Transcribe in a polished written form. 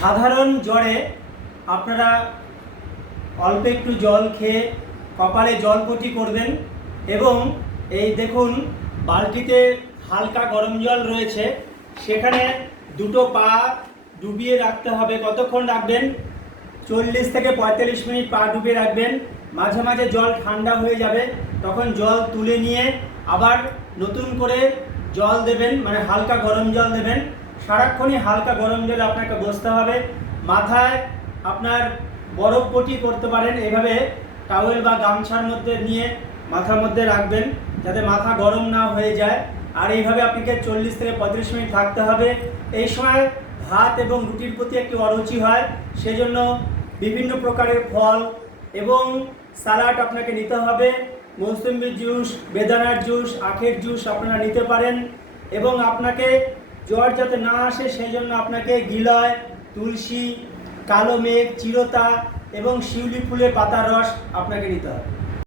সাধারণ জ্বরে আপনারা অল্প একটু জল খেয়ে কপালে জলপটি করবেন এবং এই দেখুন বালতিতে হালকা গরম জল রয়েছে, সেখানে দুটো পা ডুবিয়ে রাখতে হবে। কতক্ষণ রাখবেন? 40 থেকে 45 মিনিট পা ডুবিয়ে রাখবেন। মাঝে মাঝে জল ঠান্ডা হয়ে যাবে, তখন জল তুলে নিয়ে আবার নতুন করে জল দেবেন, মানে হালকা গরম জল দেবেন। সারাক্ষণই হালকা গরম জলে আপনাকে বসতে হবে। মাথায় আপনার বরফ পটি করতে পারেন, এভাবে টাওয়েল বা গামছার মধ্যে নিয়ে মাথার মধ্যে রাখবেন যাতে মাথা গরম না হয়ে যায়। আর এইভাবে আপনাকে 40 থেকে 35 মিনিট থাকতে হবে। এই সময় ভাত এবং রুটির প্রতি একটু অরুচি হয়, সেজন্য বিভিন্ন প্রকারের ফল এবং স্যালাড আপনাকে নিতে হবে। মৌসুম্বির জুস, বেদানার জুস, আখের জুস আপনারা নিতে পারেন। এবং আপনাকে জ্বর যাতে না আসে সেই জন্য আপনাকে গিলয়, তুলসী, কালো মেঘ, চিরতা এবং শিউলি ফুলের পাতার রস আপনাকে নিতে হবে।